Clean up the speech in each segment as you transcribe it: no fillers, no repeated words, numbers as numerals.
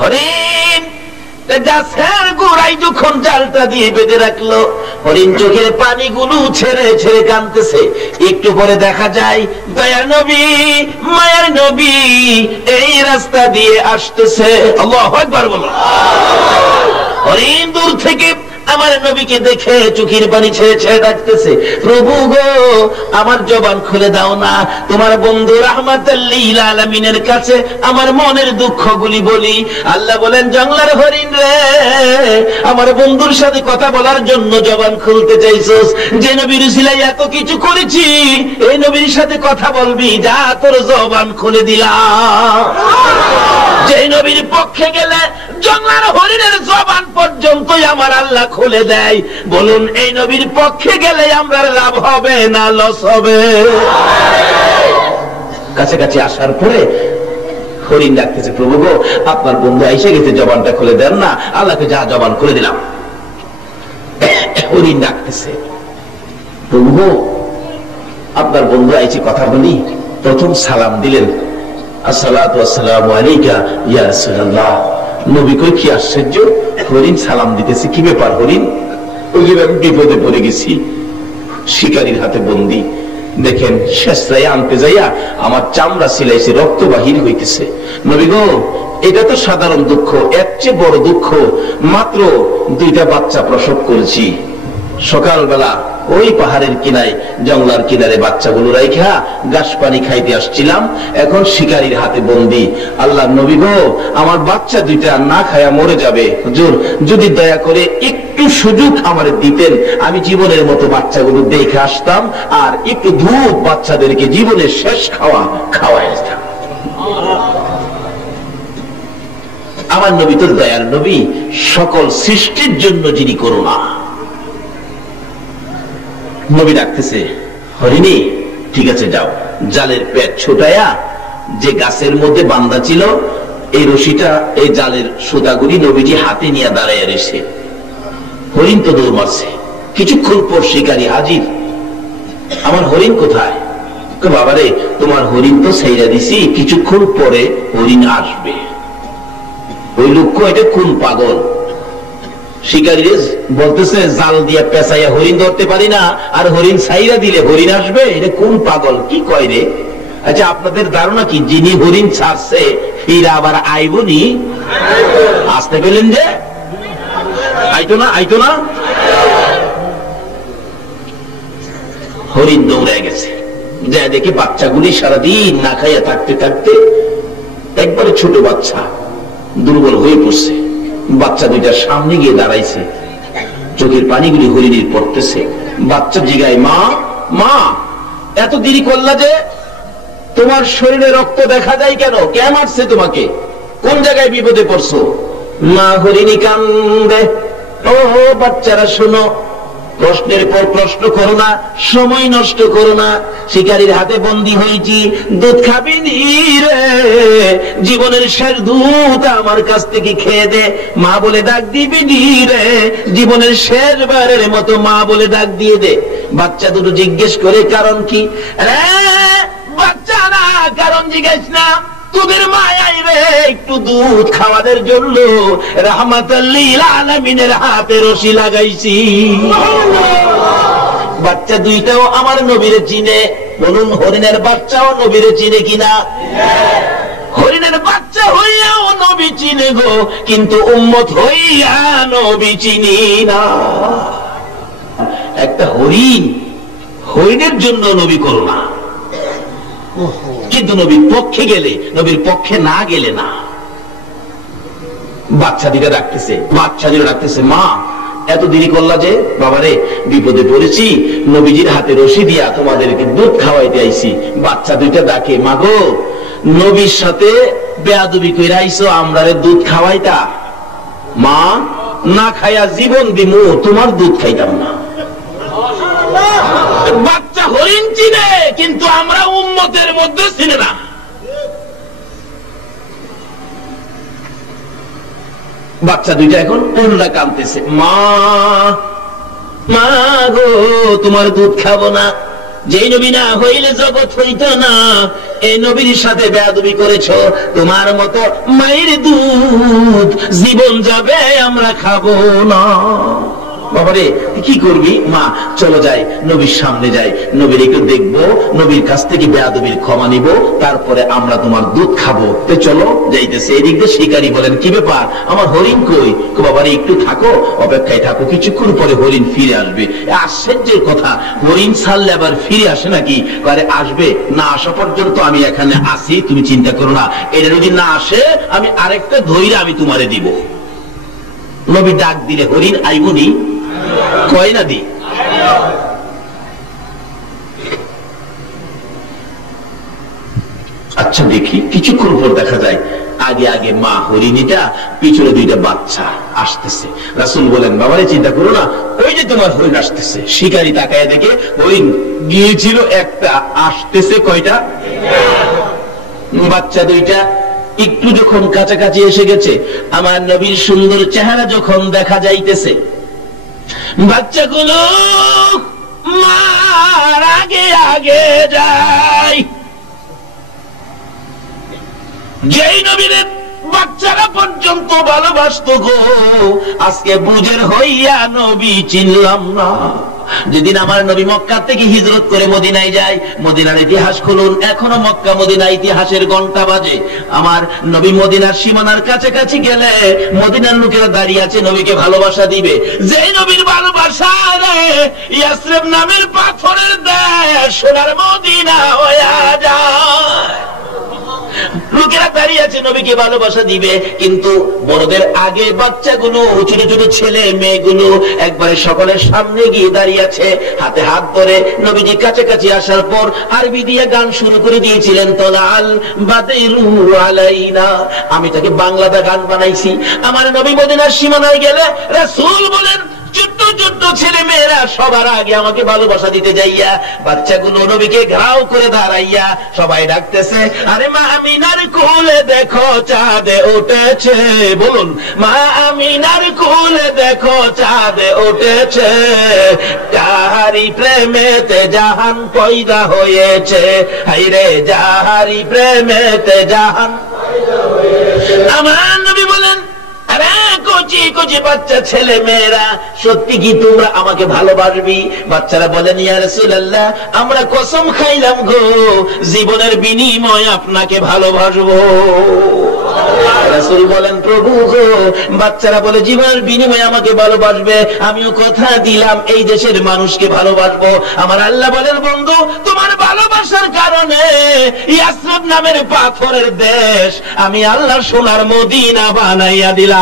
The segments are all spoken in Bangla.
হরিণ গাছের গোড়ায় যখন জালটা দিয়ে বেঁধে রাখলো, হরিণ চোখের পানিগুলো ছেড়ে ছেড়ে কাঁদতেছে। একটু পরে দেখা যায় দয়ার নবী, মায়ের নবী এই রাস্তা দিয়ে আসতেছে। আল্লাহু আকবার বলো। হরিণ দূর থেকে আমার নবীকে দেখে চোখের পানি ছেড়ে ছেড়ে ডাকতেছে, প্রভু গো আমার জবান খুলে দাও না, তোমার বন্ধু রাহমাতাল লিল আলামিনের কাছে আমার মনের দুঃখগুলি বলি। আল্লাহ বলেন, জঙ্গলার হরিণ রে, আমার বন্ধুর সাথে কথা বলার জন্য জবান খুলতে চাইছস, যে নবীর উসিলায় এত কিছু করেছি, এই নবীর সাথে কথা বলবি, যা তোর জবান খুলে দিলাম। যে নবীর পক্ষে গেলে জঙ্গলার হরিণের জবান পর্যন্তই আমার আল্লাহ খুলে দেয়, বলুন এই নবীর পক্ষে গেলে আমরা লাভ হবে না লস হবে? কাছাকাছি আসার পরে হরিণ ডাকতেছে, প্রভু গো আপনার বন্ধু এসে গেছে, জবানটা খুলে দেন না। আল্লাহকে যা জবান খুলে দিলাম। হরিণ ডাকতেছে, প্রভু গো আপনার বন্ধু আইছে, কথা বলি। প্রথম সালাম দিলেন, আসসালাতু ওয়াসসালামু আলাইকা ইয়া রাসূলুল্লাহ। নবী কই কি আশ্চর্য, হরিণ সালাম দিতেছে, কি ব্যাপার হরিণ? ওই আমি বিপদে পড়ে গেছি, শিকারীর হাতে বন্দী। দেখেন শেষরায় আনতে যাইয়া আমার চামড়া সিলাইছে, রক্ত বাহির হইতেছে। নবী গো এটা তো সাধারণ দুঃখ, এর চেয়ে বড় দুঃখ, মাত্র 2টা বাচ্চা প্রসব করেছি। সকালবেলা ওই পাহাড়ের কিনারে, জঙ্গলার কিনারে বাচ্চাগুলো রাইখা ঘাস পানি খাইতে আসছিলাম, এখন শিকারীর হাতে বন্দী। আল্লাহ নবী গো আমার বাচ্চা 2টা না খায়া মরে যাবে, হুজুর যদি দয়া করে একটু সুযোগ আমার দিতেন, আমি জীবনের মতো বাচ্চাগুলো দেখে আসতাম, আর একটু ধূপ বাচ্চাদেরকে জীবনের শেষ খাওয়া খাওয়াই আসতাম। আমার নবী তো দয়ার নবী, সকল সৃষ্টির জন্য যিনি করুণা। নবী ডাকতেছে, হরিণী ঠিক আছে যাও, জালের পেট ছোটায়া যে গাছের মধ্যে বান্ধা ছিল এই রশিটা, এই জালের সুতাগুলি নবীজি হাতে নিয়ে দাঁড়ায় রয়েছে। হরিণ তো দৌড় মারছে, কিছুক্ষণ পর শিকারী হাজির। আমার হরিণ কোথায়? বাবারে তোমার হরিণ তো ছাইরা দিছি, কিছুক্ষণ পরে হরিণ আসবে। ওই লোক এটা কোন পাগল? শিকারী বলতেছে জাল দিয়া পেঁচাইয়া হরিণ ধরতে পারি না, আর হরিণ ছাইরা দিলে হরিণ আসবে, এটা কোন পাগল কি কয় রে? আচ্ছা আপনাদের ধারণা কি যিনি হরিণ ছাড়ছে এরা আবার আইবনি? আসতে পেলেন যে আইতো না, আইতো না। হরিণ দৌড়ে গেছে, যা দেখে বাচ্চাগুলি সারাদিন না খাইয়া থাকতে থাকতে একবারে ছোট বাচ্চা দুর্বল হয়ে পড়ছে। বাচ্চা 2টার সামনে গিয়ে দাঁড়াইছে, চোখের পানিগুলি হরিণীর পড়তেছে। বাচ্চা জিগায়, মা মা এত দেরি করলা যে, তোমার শরীরে রক্ত দেখা যায় কেন? কে মারছে তোমাকে? কোন জায়গায় বিপদে পড়ছো? মা হরিণী কান্দে। ও বাচ্চারা শোনো, প্রশ্নের পর প্রশ্ন করো না, সময় নষ্ট করো না। শিকারীর হাতে বন্দী হয়েছি, দুধ খাবি নি রে? জীবনের শেষ দুধ আমার কাছ থেকে খেয়ে দে, মা বলে ডাক দিবি নি রে? জীবনের শেষবারের মতো মা বলে ডাক দিয়ে দে। বাচ্চা দুটো জিজ্ঞেস করে কারণ কি? রে বাচ্চা না, কারণ জিজ্ঞেস না, তোদের মায়াই রে একটু দুধ খাওয়াদের জন্য রাহমাতাল লিল আলামিনের হাতে রশি লাগাইছি। বাচ্চা 2টাও আমার নবীরে চিনে। বলুন হরিণের বাচ্চাও নবীরে চিনে কিনা? হরিণের বাচ্চা হইয়াও নবী চিনে গো, কিন্তু উম্মত হইয়া নবী চিনি না। একটা হরিণ, হরিণের জন্য নবী করুণা, কিন্তু নবীর পক্ষে গেলে, নবীর পক্ষে না গেলে না। বাচ্চা 2টা ডাকতেছে, বাচ্চা 2টা ডাকতেছে, মা এত দেরি করলা যে? বাবারে বিপদে পড়েছি, নবীজির হাতে রশি দিয়া তোমাদেরকে দুধ খাওয়াইতে আইছি। বাচ্চা 2টা ডাকে, মা গো নবীর সাথে বেয়াদবি কইরা আইছো, আমরারে দুধ খাওয়াইতা? মা না খাইয়া জীবন দিমু, তোমার দুধ খাইতাম না। বাচ্চা হরিণ চিনে, কিন্তু আমরা উম্মতের মধ্যে চিনে না। বাচ্চা 2টা এখন উল্টা কাঁদতেছে, মা মা গো তোমার দুধ খাবো না, যেই নবী না হইলে জগৎ হইত না। এই নবীর সাথে বেয়াদবি করেছো, তোমার মতো মায়ের দুধ জীবন যাবে আমরা খাবো না। বাবারে কি করবি? মা চলো যাই, নবীর সামনে যাই, নবীর একটু দেখবো, নবীর কাছ থেকে বেয়াদবির ক্ষমা নিব, তারপরে আমরা তোমার দুধ খাবো। তো চলো যাইতেছে। এদিক দিয়ে শিকারী বলেন, কি ব্যাপার, আমার হরিণ কই? বাবারে একটু থাকো, অপেক্ষায় থাকো, কিছুক্ষণ পরে হরিণ ফিরে আসবে। আশ্চর্যের কথা, হরিণ ছাড়লে আবার ফিরে আসে নাকি? আরে আসবে, না আসা পর্যন্ত আমি এখানে আসি, তুমি চিন্তা করো না। এটা যদি না আসে আমি আরেকটা ধৈর্য আমি তোমারে দিব। নবী ডাক দিলে হরিণ আইবুনি, কয় না দি। আচ্ছা দেখি, কিছুক্ষণ পর দেখা যায় আগে আগে মা হরিণীটা, পিছনে দুইটা বাচ্চা আসতেছে। রাসূল বলেন, বাবারে চিন্তা করো না, ওই যে তোমার হরিণ আসতেছে। শিকারী তাকায় দেখে হরিণ গিয়েছিল একটা, আসতেছে কয়টা? বাচ্চা দুইটা। একটু যখন কাছাকাছি এসে গেছে, আমার নবীর সুন্দর চেহারা যখন দেখা যাইতেছে, বাচ্চাগুলো মার আগে আগে যায়। যেই নবীর বাচ্চারা পর্যন্ত ভালোবাসতো গো, আজকে বুঝের হইয়া নবী চিনলাম না। যেদিন আমার নবী মক্কা থেকে হিজরত করে মদিনায় যায়, মদিনার ইতিহাস খুলুন, এখনো মক্কা মদিনা ইতিহাসের ঘন্টা বাজে। আমার নবী মদিনার সীমানার কাছাকাছি গেলে মদিনার লোকেরা দাঁড়িয়ে আছে নবীকে ভালোবাসা দিবে। যে নবীর ভালোবাসা রে ইয়াসরিব নামের পাথরের দেশ সোনার মদিনা হয়ে যায়। লোকেরা দাঁড়িয়ে আছে নবীকে ভালোবাসা দিবে, কিন্তু বড়দের আগে বাচ্চাগুলো, ছোট ছোট ছেলে মেয়েগুলো একবারে সকলের সামনে গিয়ে দাঁড়িয়ে আছে, হাতে হাত ধরে। নবীজি কাছাকাছি আসার পর আরবি দিয়ে গান শুরু করে দিয়েছিলেন, তলাল বাদরু আলাইনা। আমি তাকে বাংলাতে গান বানাইছি। আমার নবী মদিনার সীমানায় গেলে রাসূল বলেন, ছোট্ট ছোট্ট ছেলে মেয়েরা সবার আগে আমাকে ভালোবাসা দিতে যাইয়া, বাচ্চাগুলো নবীকে ঘাও করে দাঁড়াইয়া সবাই ডাকতেছে, আরে মা আমিনার কোলে দেখো চাঁদ উঠেছে। বলুন, মা আমিনার কোলে দেখো চাঁদ উঠেছে, যাহারি প্রেমেতে জাহান পয়দা হয়েছে। হায়রে যাহারি প্রেমেতে জাহান পয়দা হয়েছে। আমার নবী বলেন, আরে কচি কচি বাচ্চা ছেলে মেয়েরা, সত্যি কি তোমরা আমাকে ভালোবাসবি? বাচ্চারা বলেন, ইয়া রাসূলুল্লাহ, আমরা কসম খাইলাম গো, জীবনের বিনিময়ে আপনাকে ভালোবাসবো। রাসূল বলেন, প্রভু গো, বাচ্চারা বলে জীবনের বিনিময়ে আমাকে ভালোবাসবে, আমিও কথা দিলাম এই দেশের মানুষকে ভালোবাসবো। আমার আল্লাহ বলেন, বন্ধু, তোমার ভালোবাসার কারণে ইয়াসরিব নামের পাথরের দেশ আমি আল্লাহ সোনার মদিনা বানাইয়া দিলাম।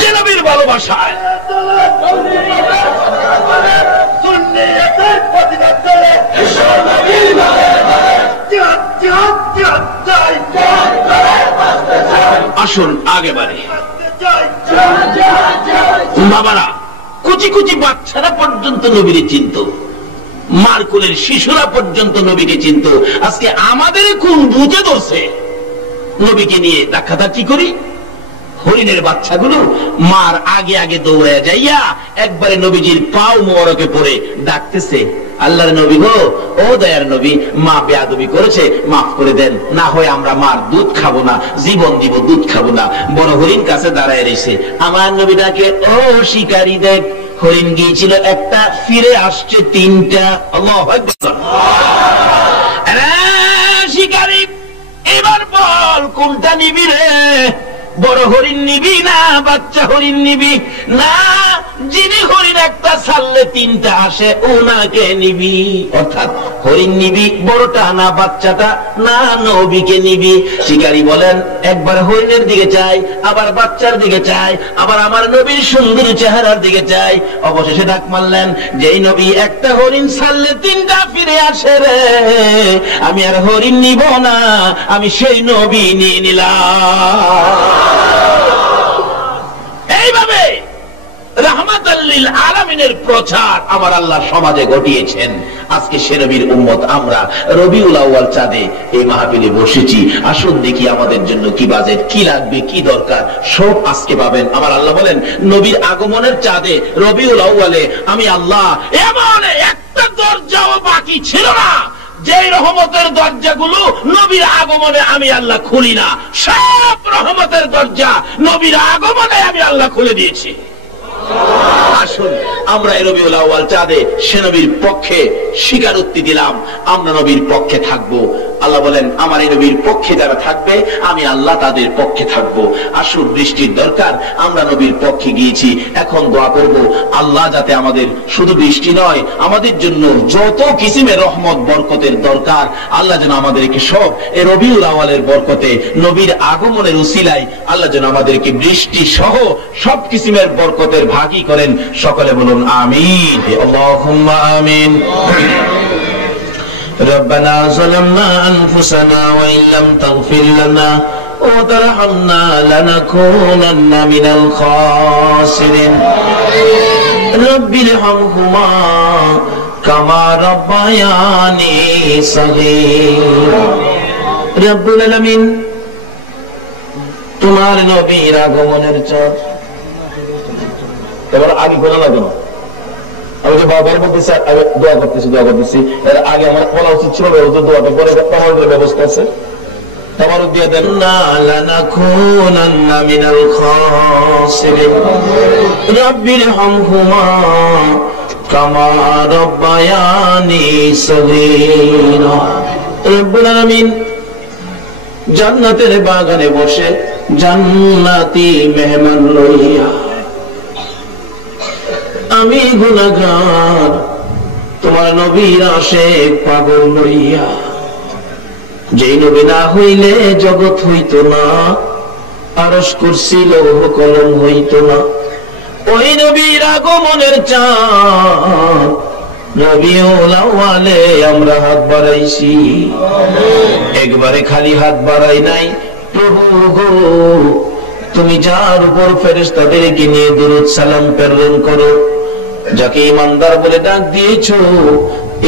যে নবীর ভালোবাসায় আসুন আগে বাড়ি। বাবারা, কুচি কুচি বাচ্চারা পর্যন্ত নবীরে চিনত, মার কোলের শিশুরা পর্যন্ত নবীকে চিনত। আজকে আমাদের কোন বুঝে ধরছে নবীকে নিয়ে ধাক্কাধাক্কি করি। হরিণের বাচ্চাগুলো মার আগে আগে দৌড়ে যাইয়া একবারে নবীজির পাও মোবারকে পড়ে ডাকতেছে, আল্লাহর নবী গো, ও দয়ার নবী, মা বেয়াদবি করেছে, মাফ করে দেন, না হয় আমরা মার দুধ খাবো না, জীবন দিব, দুধ খাবো না। বড় হরিণ কাছে দাঁড়ায় রয়েছে। আমার নবী ডাকে, ও শিকারী দেখ, হরিণ গিয়েছিল একটা, ফিরে আসছে তিনটা। আল্লাহু আকবার। শিকারী, এবার বল কোনটা নিবি রে? বড় হরিণ নিবি না বাচ্চা হরিণ নিবি? না, যিনি হরিণ একটা ছাড়লে তিনটা আসে ওনাকে নিবি। অর্থাৎ হরিণ নিবি বড়টা না বাচ্চাটা? না, নবীকে নিবি। শিকারী বলেন, একবার হরিণের দিকে চাই, আবার বাচ্চার দিকে চাই, আবার আমার নবীর সুন্দর চেহারার দিকে চাই। অবশেষে ডাক মারলেন, যেই নবী একটা হরিণ ছাড়লে তিনটা ফিরে আসে রে, আমি আর হরিণ নিব না, আমি সেই নবী নিয়ে নিলাম। এইভাবে রাহমাতাল লিল আলামিনের প্রচার আমার আল্লাহ সমাজে ঘটিয়েছেন। আজকে সে নবীর উম্মত আমরা রবিউল আউয়াল চাঁদে এই মাহফিলে বসেছি। আসুন দেখি আমাদের জন্য কি বাজেট, কি লাগবে, কি দরকার, সব আজকে পাবেন। আমার আল্লাহ বলেন, নবীর আগমনের চাঁদে রবিউল আউয়ালে আমি আল্লাহ এমন একটা দরজাও বাকি ছিল না যে রহমতের দরজাগুলো নবীর আগমনে আমি আল্লাহ খুলি না, সব রহমতের দরজা নবীর আগমনে আমি আল্লাহ খুলে দিয়েছি। আসুন আমরা এই রবিউল আউয়াল চাঁদে সে নবীর পক্ষে স্বীকারোক্তি দিলাম, আমরা নবীর পক্ষে থাকবো। আল্লাহ বলেন আমার এই নবীর পক্ষে যারা থাকবে আমি আল্লাহ তাদের পক্ষে থাকবো। আসুন বৃষ্টির দরকার, আমরা নবীর পক্ষে গিয়েছি, এখন দোয়া করব আল্লাহ যাতে আমাদের শুধু বৃষ্টি নয়, আমাদের জন্য যত কিসিমের রহমত বরকতের দরকার আল্লাহ যেন আমাদেরকে সব এই রবিউল আউয়ালের বরকতে নবীর আগমনের উসিলায় আল্লাহ যেন আমাদেরকে বৃষ্টি সহ সব কিসিমের বরকতের ভাগী করেন। সকলে বলুন আমিন, আল্লাহুম্মা আমিন। ربنا ظلمنا أنفسنا وإن لم تغفر لنا وترحمنا لنكونن من الخاسرين رب ارحمهما كما ربياني صغيرا رب العالمين তোমার নবীর আগমনের চাঁদ। এবার আগে বলা লাগে না, আমি যে বাবার বলতেছি দোয়া করতেছি এর আগে আমার বলা উচিত ছিল দোয়াটা পরে তামারুদের ব্যবস্থা আছে, তামারুদ দিয়ে দেন। লানাকুনান্না মিনাল খাসিরিন রাব্বিরহামহুমা কামা রাব্বায়ানি সগীরা। রব্বুল আলামিন জান্নাতের বাগানে বসে জান্নাতি মেহমান লইয়া আমি গুনাহগার তোমার নবীর আশিক পাগল লইয়া, যেই নবী না হইলে জগৎ হইত না, আরশ কুরসি লৌহ কলম হইত না, ওই নবীর আগমনের চাঁদ রবিউল আউয়ালে আমরা হাত বাড়াইছি। একবারে খালি হাত বাড়াই নাই, প্রভু গো তুমি যার উপর ফেরেশতাদেরকে নিয়ে দুরূদ সালাম প্রেরণ করো, যাকে ইমানদার বলে ডাক দিয়েছো,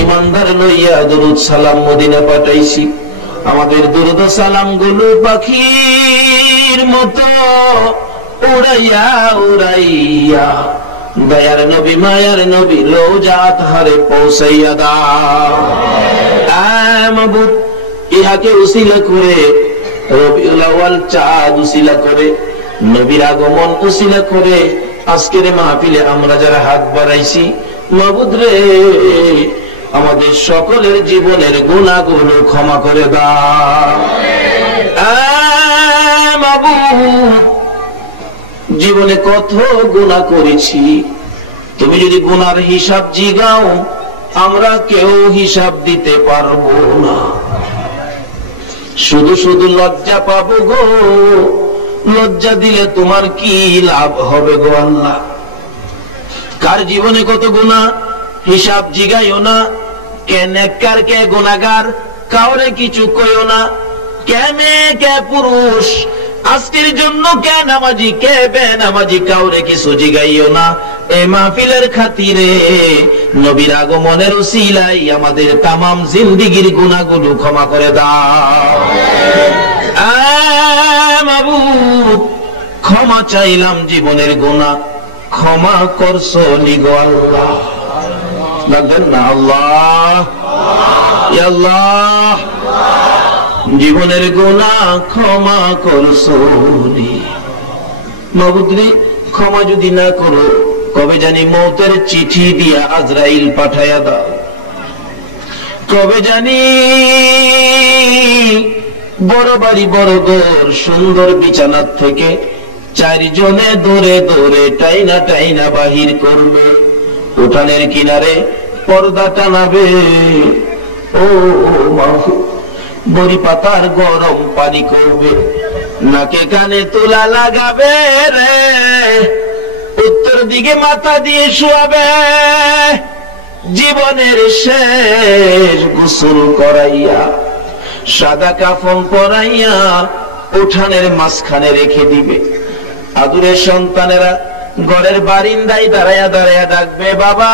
ইমানদার লইয়া দুরূদ সালাম মদিনা পাঠাইছি। আমাদের দুরূদ সালাম গুলো পাখির মতো উড়াইয়া উড়াইয়া দয়ার নবী মায়ার নবী রওজাত হারে পৌঁছাইয়া দাও। মাবুদ ইহাকে উসিলা করে রবিউল আউয়াল চাঁদ উসিলা করে নবীর আগমন উসিলা করে আজকের মাহফিলে আমরা যারা হাত বাড়াইছি, মাবুদ রে আমাদের সকলের জীবনের গুনাহগুলো ক্ষমা করে দাও। মাবুদ জীবনে কত গুনাহ করেছি, তুমি যদি গুনার হিসাব জিগাও আমরা কেউ হিসাব দিতে পারবো না, শুধু শুধু লজ্জা পাবো গো। লজ্জা দিলে তোমার কি লাভ হবে গো আল্লাহ? কার জীবনে কত গুনাহ হিসাব জিগাইও না, কে নেককার কে গুনাহগার কাউরে কিছু কইও না, কে মেয়ে কে পুরুষ আজকের জন্য কে নামাজি কে বেনামাজি কাউরে কিছু জিগাইও না। এই মাহফিলের খাতিরে নবীর আগমনের উসিলায় আমাদের তামাম জিন্দেগীর গুনাহগুলো ক্ষমা করে দাও। মাবুদ ক্ষমা চাইলাম জীবনের গুনাহ, ক্ষমা করছো নিগো আল্লাহ। বলেন না আল্লাহ, ইয়া আল্লাহ জীবনের গুনাহ ক্ষমা করছো মাবুদ রে। ক্ষমা যদি না করো কবে জানি মওতের চিঠি দিয়া আজরাইল পাঠায়া দাও, কবে জানি বড় বাড়ি বড় ঘর সুন্দর বিছানার থেকে চারজনে দৌড়ে দৌড়ে টাইনা টাইনা বাহির করবে, উঠানের কিনারে পর্দা টানাবে, ও মাহফুজ বড়ি পাতার গরম পানি করবে, নাকে কানে তুলা লাগাবে রে, উত্তর দিকে মাথা দিয়ে শুয়াবে, জীবনের শেষ গোসল করাইয়া সাদা কাফন পরাইয়া উঠানের মাঝখানে রেখে দিবে। আদুরের সন্তানেরা ঘরের বারিন্দায় দাঁড়ায়া দাঁড়ায়া ডাকবে, বাবা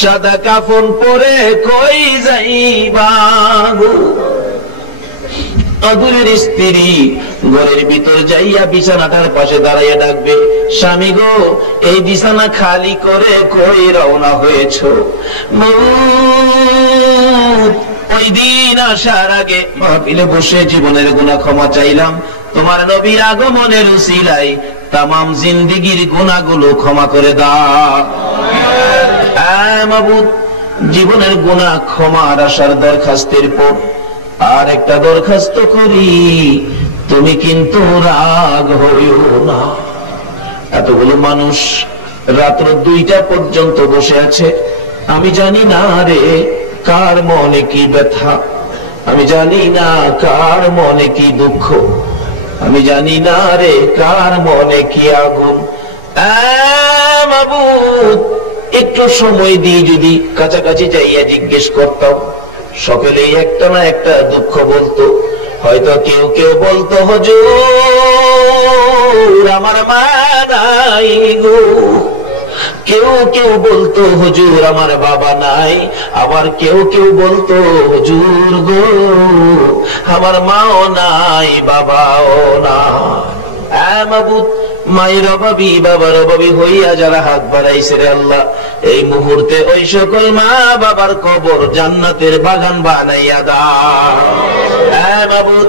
সাদা কাফন পরে কই যাইবা? আদুরের স্ত্রী ঘরের ভিতর যাইয়া বিছানাটার পাশে দাঁড়াইয়া ডাকবে, স্বামী গো, এই বিছানা খালি করে কই রওনা হয়েছো? ওই দিন আসার আগে মাহফিলে বসে জীবনের গুনাহ ক্ষমা চাইলাম, তোমার নবীর আগমনের উসিলায় তামাম জিন্দেগীর গুনাহগুলো ক্ষমা করে দাও। মাবুদ, জীবনের গুনাহ ক্ষমার আশার দরখাস্তের পর আর একটা দরখাস্ত করি, তুমি কিন্তু রাগ হইও না। এতগুলো মানুষ রাত্র 2টা পর্যন্ত বসে আছে, আমি জানি না রে কার মনে কি ব্যথা, আমি জানি না কার মনে কি দুঃখ, আমি জানি না রে কার মনে কি আগুন। মাবুদ, একটু সময় দিয়ে যদি কাছাকাছি যাইয়া জিজ্ঞেস করতাম, সকলেই একটা না একটা দুঃখ বলতো। হয়তো কেউ কেউ বলতো, হুজুর আমার মা নাই গো, কেউ কেউ বলতো হুজুর আমার বাবা নাই, আবার কেউ কেউ বলতো হুজুর গো আমার মাও নাই বাবাও নাই। মাবুদ, মায়ের অভাবী বাবার অভাবী হইয়া যারা হাত বাড়াইছে রে আল্লাহ, এই মুহূর্তে ওই সকল মা বাবার কবর জান্নাতের বাগান বানাইয়া দাও। মাবুদ,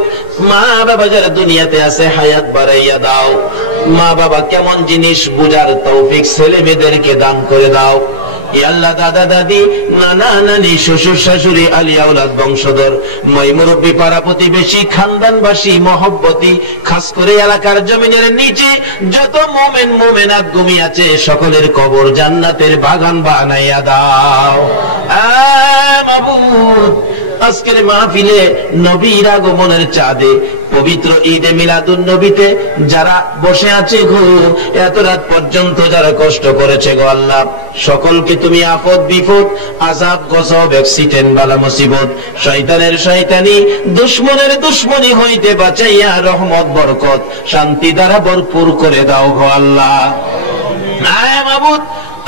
মা বাবা যারা দুনিয়াতে আছে হায়াত বাড়াইয়া দাও। মা বাবা কেমন জিনিস বুঝার তৌফিক ছেলে মেয়েদেরকে দান করে দাও। আল্লাহ, দাদা দাদি, নানা নানি, শ্বশুর শাশুড়ি, আলিয়া ওলাদ, বংশধর, মই মুরব্বী, পাড়া প্রতিবেশী, খানদানবাসী, মহব্বতী, খাস করে এলাকার জমিনের নিচে যত মোমেন মোমেনাত ঘুমিয়ে আছে সকলের কবর জান্নাতের বাগান বানাইয়া দাও। মাবুদ, আজকের মাহফিলে নবীর আগমনের চাঁদে পবিত্র ঈদে মিলাদুন নবীতে যারা বসে আছে গো, এত রাত পর্যন্ত যারা কষ্ট করেছে গো আল্লাহ, সকলকে তুমি আপদ বিপদ, আযাব গজব, অ্যাক্সিডেন্ট, বালা মুসিবত, শয়তানের শয়তানি, দুশমনের দুশমনি হইতে বাঁচাইয়া রহমত বরকত শান্তি দ্বারা ভরপুর করে দাও গো আল্লাহ। মাবুদ,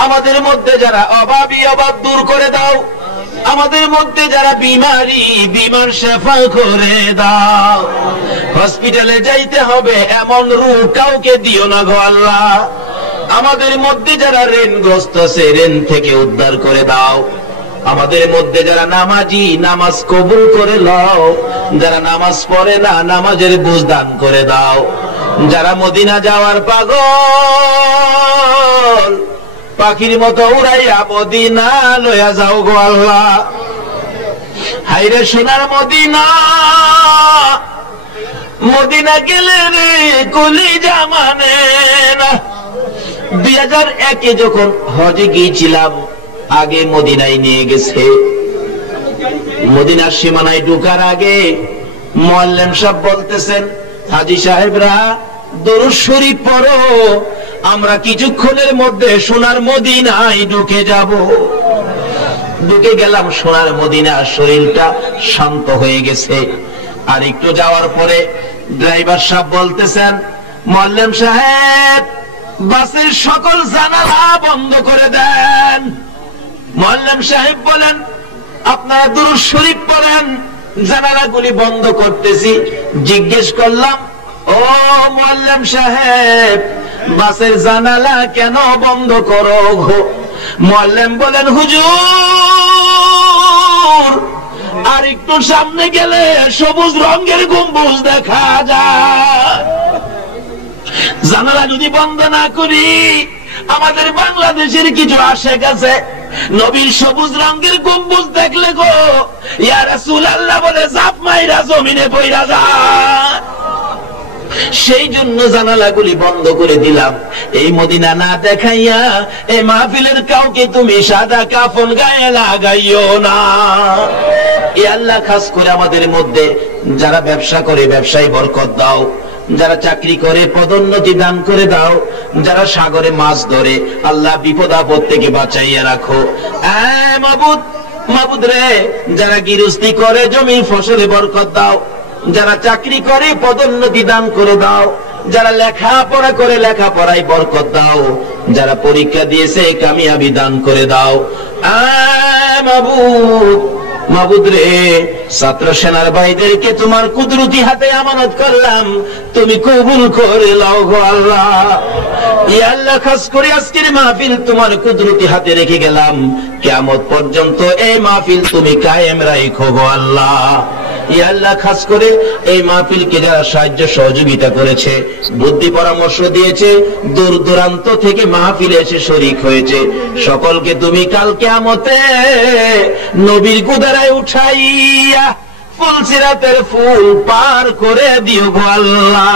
আমাদের মধ্যে যারা অভাবী অভাব দূর করে দাও, আমাদের মধ্যে যারা বিমারি বিমার শেফা করে দাও। হসপিটালে যাইতে হবে এমন রোগ কাউকে দিও না গো আল্লাহ। আমাদের মধ্যে যারা ঋণগ্রস্ত আছে ঋণ থেকে উদ্ধার করে দাও। আমাদের মধ্যে যারা নামাজি নামাজ কবুল করে লও, যারা নামাজ পড়ে না নামাজের বুঝ দান করে দাও। যারা মদিনা যাওয়ার পাগল পাখির মতো উড়াইয়া মদিনা লইয়া যাও গো আল্লাহ। হাইরে সোনার মদিনা, মদিনা গেলে রে কলিজা মানে না। 2001-এ যখন হজে গিয়েছিলাম, আগে মদিনায় নিয়ে গেছে। মদিনার সীমানায় ঢোকার আগে মুআল্লিম সাহেব বলতেছেন, হাজী সাহেবরা দরুদ শরীফ পড়ো, আমরা কিছুক্ষণের মধ্যে সোনার মদিনায় ঢুকে যাব। ঢুকে গেলাম সোনার মদিনা, শরীরটা শান্ত হয়ে গেছে। আর একটু যাওয়ার পরে ড্রাইভার সাহেব বলতেছেন, মুআল্লিম সাহেব বাসের সকল জানালা বন্ধ করে দেন। মুআল্লিম সাহেব বলেন, আপনারা দুরূদ শরীফ পড়েন, জানালাগুলি বন্ধ করতেছি। জিজ্ঞেস করলাম, ও মুআল্লিম সাহেব বাসের জানালা কেন বন্ধ করো গো? মুআল্লিম বলেন, হুজুর আর একটু সামনে গেলে সবুজ রঙের গম্বুজ দেখা যায়। জানালা যদি বন্ধ না করি, আমাদের বাংলাদেশের কিছু আশেক আছে নবীর সবুজ রঙের গম্বুজ দেখলে গো ইয়া রাসূলুল্লাহ বলে জাপ মাইরা জমিনে পইরা যায়। সেই জন্য জানালাগুলি বন্ধ করে দিলাম। এই মদিনা না দেখাইয়া এই মাহফিলের কাউকে তুমি সাদা কাফন গায়ে লাগাইও না। এ আল্লাহ, খাস করে আমাদের মধ্যে যারা ব্যবসা করে ব্যবসায় বরকত দাও, যারা চাকরি করে পদোন্নতি দান করে দাও, যারা সাগরে মাছ ধরে আল্লাহ বিপদ আপদ থেকে বাঁচাইয়া রাখো। মাবুদ, মাবুদ রে, যারা গৃহস্থী করে জমি ফসলে বরকত দাও, যারা চাকরি করে পদোন্নতি দান করে দাও, যারা লেখাপড়া করে লেখাপড়ায় বরকত দাও, যারা পরীক্ষা দিয়েছে কামিয়াবি দান করে দাও। মাবুদ, মাবুদ রে, ছাত্র সেনার ভাইদেরকে তোমার কুদরতি হাতে আমানত করলাম, তুমি কবুল করে নাও গো আল্লাহ। ইয়া আল্লাহ, খাস করে আজকের মাহফিল তোমার কুদরতি হাতে রেখে গেলাম, কিয়ামত পর্যন্ত এই মাহফিল তুমি কায়েম রাখো গো আল্লাহ। ইয়া আল্লাহ, খাস করে এই মাহফিলকে যারা সাহায্য সহযোগিতা করেছে, বুদ্ধি পরামর্শ দিয়েছে, দূর দূরান্ত থেকে মাহফিলে এসে শরীক হয়েছে, সকলকে তুমি কাল কিয়ামতে নবীর কুদারায় উঠাইয়া ফুলসিরাতের ফুল পার করে দিও গো আল্লাহ।